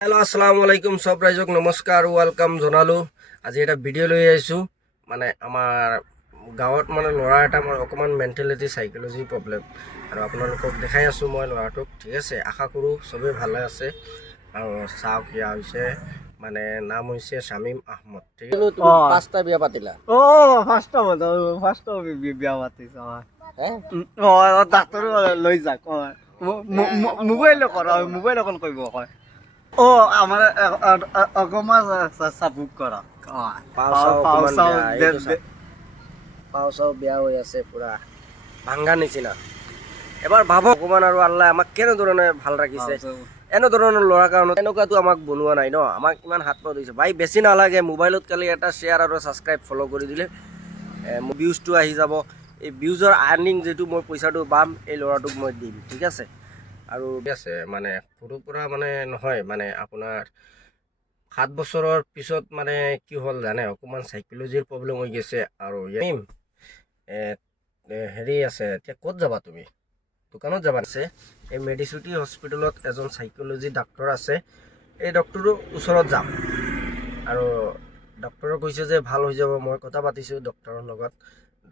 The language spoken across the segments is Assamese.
हेलो अस्सलामु आलैकुम सब राइजक नमस्कार वेलकाम जनालो आज এটা ভিডিও লৈ আইছো মানে আমাৰ গাঁৱত মানে লৰা এটা মোৰ অকমান মেন্টালিটি সাইকোলজি প্ৰবলেম আৰু আপোনালোকক দেখাই আছো মই লৰাটোক ঠিক আছে আশা কৰো সবে ভালে আছে আৰু চাও কি হৈছে মানে নাম হৈছে শামিম আহমদ ঠিক আছে তুমি পাঁচটা বিয়া পাতিলা ফাৰ্ষ্ট বিয়া পাতিছ ডাক্তৰ লৈ যাক মোবাইল অকল কৰিব কয় আমাৰ অকমান চাবুক কৰা পাউচাও বেয়া হৈ আছে পুৰা ভাঙ্গা নিচিনা এবাৰ ভাবক অকমান আৰু আল্লাহ আমাক কেনেধৰণে ভাল ৰাখিছে এনেধৰণৰ ল'ৰাৰ কাৰণে এনেকুৱাতো আমাক বনোৱা নাই ন আমাক কিমান হাত পাত দিছে ভাই বেছি নালাগে মোবাইলত কালি এটা শ্বেয়াৰ আৰু ছাবস্ক্ৰাইব ফ'ল' কৰি দিলে ভিউজটো আহি যাব এই ভিউজৰ আৰ্নিং যেটো মই পইচাটো পাম এই ল'ৰাটোক মই দিম ঠিক আছে আৰু আছে মানে সৰুৰ পৰা মানে নহয় মানে আপোনাৰ 7 বছৰৰ পিছত মানে কি হ'ল জানে অকমান সাইকোলজিৰ প্ৰবলেম হৈ গৈছে আৰু হেৰি আছে এতিয়া ক'ত যাবা তুমি দোকানত যাবা আছে এই মেডিচিটি হস্পিটেলত এজন সাইকোলজি ডাক্তৰ আছে এই ডক্টৰৰ ওচৰত যাম আৰু ডক্টৰে কৈছে যে ভাল হৈ যাব মই কথা পাতিছো ডক্টৰৰ লগত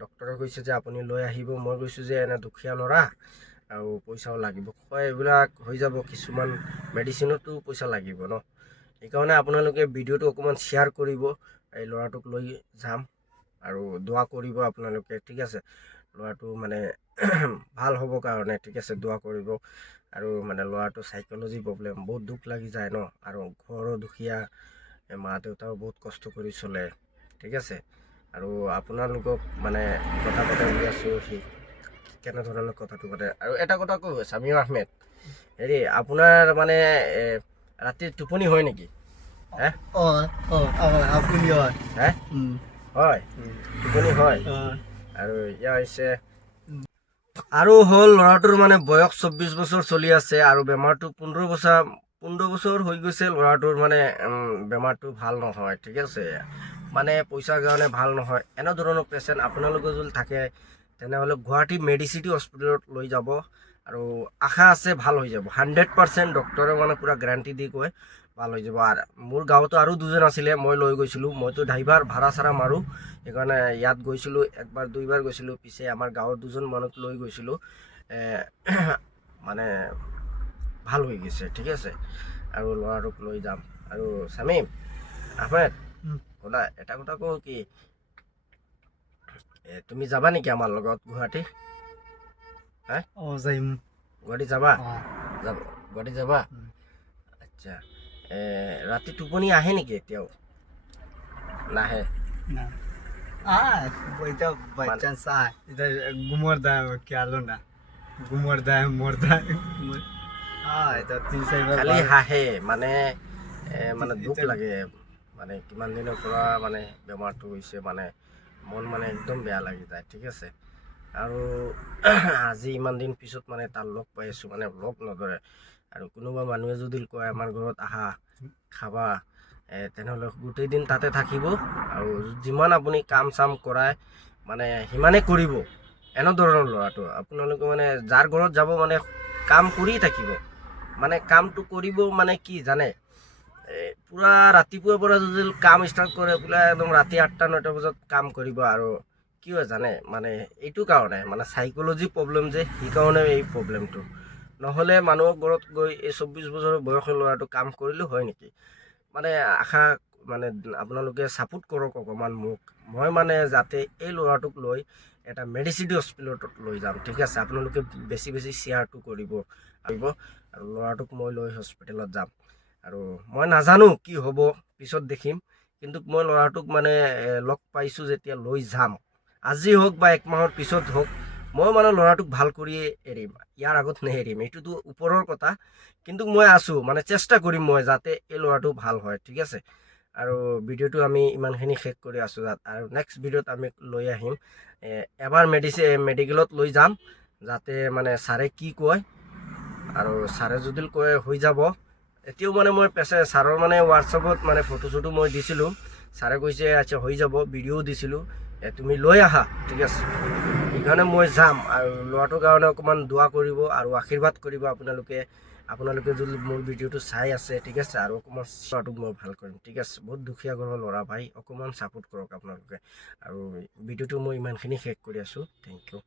ডক্টৰে কৈছে যে আপুনি লৈ আহিব মই কৈছো যে এনে দুখীয়া ল'ৰা আৰু পইচাও লাগিব কয় এইবিলাক হৈ যাব কিছুমান মেডিচিনতো পইচা লাগিব ন এইকাৰণে আপোনালোকে ভিডিঅ'টো অকমান শ্বেয়াৰ কৰিব এই ল'ৰাটোক লৈ যাম আৰু দোয়া কৰিব আপোনালোকে ঠিক আছে ল'ৰাটো মানে ভাল হ'ব কাৰণে ঠিক আছে দোয়া কৰিব আৰু মানে ল'ৰাটো সাইকোলজি প্ৰবলেম বহুত দুখ লাগি যায় ন আৰু ঘৰৰ দুখীয়া মা দেউতাও বহুত কষ্ট কৰি চলে ঠিক আছে আৰু আপোনালোকক মানে কথা কথা লৈ আছো কেনেধৰণৰ কথাটো পাতে আৰু এটা কথা কওঁ শামিম আহমেদ হেৰি আপোনাৰ মানে ৰাতি টোপনি হয় নেকি আপুনি হয় টোপনি হয় আৰু ইয়া হৈছে আৰু হ'ল ল'ৰাটোৰ মানে বয়স 24 বছৰ চলি আছে আৰু বেমাৰটো 15 বছৰ হৈ গৈছে ল'ৰাটোৰ মানে বেমাৰটো ভাল নহয় ঠিক আছে মানে পইচাৰ কাৰণে ভাল নহয় এনেধৰণৰ পেচেণ্ট আপোনালোকে যদি থাকে তেনেহ'লে গুৱাহাটী মেডিচিটি হস্পিটেলত লৈ যাব আৰু আশা আছে ভাল হৈ যাব 100% ডক্টৰে মানে পুৰা গ্যাৰান্টি দি কয় ভাল হৈ যাব আৰু মোৰ গাঁৱতো আৰু দুজন আছিলে মই লৈ গৈছিলোঁ মইতো ড্ৰাইভাৰ ভাড়া চাৰা মাৰোঁ সেইকাৰণে ইয়াত গৈছিলোঁ একবাৰ দুইবাৰ গৈছিলোঁ পিছে আমাৰ গাঁৱৰ দুজন মানুহক লৈ গৈছিলোঁ মানে ভাল হৈ গৈছে ঠিক আছে আৰু ল'ৰাটোক লৈ যাম আৰু শামিম আহমেদ শুনা এটা কথা কওঁ কি তুমি যাবা নেকি আমাৰ লগত গুৱাহাটী গুৱাহাটী যাবা গুৱাহাটী যাবা আচ্ছা ৰাতি টোপনি আহে নেকি এতিয়াও নাহে গুমৰ দায় কিয়ালো না গুমৰ দায় মোৰ দায় খালি হাঁহে মানে মানে দুখ লাগে মানে কিমান দিনৰ পৰা মানে বেমাৰটো হৈছে মানে মন মানে একদম বেয়া লাগি যায় ঠিক আছে আৰু আজি ইমান দিন পিছত মানে তাৰ লগ পাই আছো মানে লগ নধৰে আৰু কোনোবা মানুহে যদি কয় আমাৰ ঘৰত আহা খাবা তেনেহ'লে গোটেই দিন তাতে থাকিব আৰু যিমান আপুনি কাম চাম কৰাই মানে সিমানে কৰিব এনেধৰণৰ ল'ৰাটো আপোনালোকে মানে যাৰ ঘৰত যাব মানে কাম কৰি থাকিব মানে কামটো কৰিব মানে কি জানে পুৰা ৰাতিপুৱাৰ পৰা যদি কাম ষ্টাৰ্ট কৰে বোলে একদম ৰাতি 8টা 9টা বজাত কাম কৰিব আৰু কি হয় জানে মানে এইটো কাৰণে মানে সাইকোলজি প্ৰবলেম যে সেইকাৰণে এই প্ৰবলেমটো নহ'লে মানুহৰ ঘৰত গৈ এই 24 বছৰৰ বয়সৰ ল'ৰাটো কাম কৰিলেও হয় নেকি মানে আশা মানে আপোনালোকে ছাপোৰ্ট কৰক অকণমান মোক মই মানে যাতে এই ল'ৰাটোক লৈ এটা মেডিচিটি হস্পিটেলত লৈ যাম ঠিক আছে আপোনালোকে বেছি বেছি শ্বেয়াৰটো কৰিব আৰু ল'ৰাটোক মই লৈ হস্পিটেলত যাম আৰু মই নাজানো কি হ'ব পিছত দেখিম কিন্তু মই ল'ৰাটোক মানে লগ পাইছোঁ যেতিয়া লৈ যাম আজি হোক বা 1 মাহৰ পিছত হোক মই মানে ল'ৰাটোক ভাল কৰিয়ে এৰিম ইয়াৰ আগত নেৰিম এইটোতো ওপৰৰ কথা কিন্তু মই আছো মানে চেষ্টা কৰিম মই যাতে এই ল'ৰাটো ভাল হয় ঠিক আছে আৰু ভিডিঅ'টো আমি ইমানখিনি শেষ কৰি আছো আৰু নেক্সট ভিডিঅ'ত আমি লৈ আহিম এবাৰ মেডিকেলত লৈ যাম যাতে মানে ছাৰে কি কয় আৰু ছাৰে যদি কয় হৈ যাব এতিয়াও মানে মই ছাৰৰ মানে হোৱাটছআপত মানে ফটো চটো মই দিছিলোঁ ছাৰে কৈছে আচ্ছা হৈ যাব ভিডিঅ'ও দিছিলোঁ তুমি লৈ আহা ঠিক আছে সেইকাৰণে মই যাম আৰু ল'ৰাটোৰ কাৰণে অকণমান দোয়া কৰিব আৰু আশীৰ্বাদ কৰিব আপোনালোকে আপোনালোকে যদি মোৰ ভিডিঅ'টো চাই আছে ঠিক আছে আৰু অকণমান চোৱাটো মই ভাল কৰিম ঠিক আছে বহুত দুখীয়া ঘৰৰ ল'ৰা ভাই অকণমান ছাপোৰ্ট কৰক আপোনালোকে আৰু ভিডিঅ'টো মই ইমানখিনি শেষ কৰি আছোঁ থেংক ইউ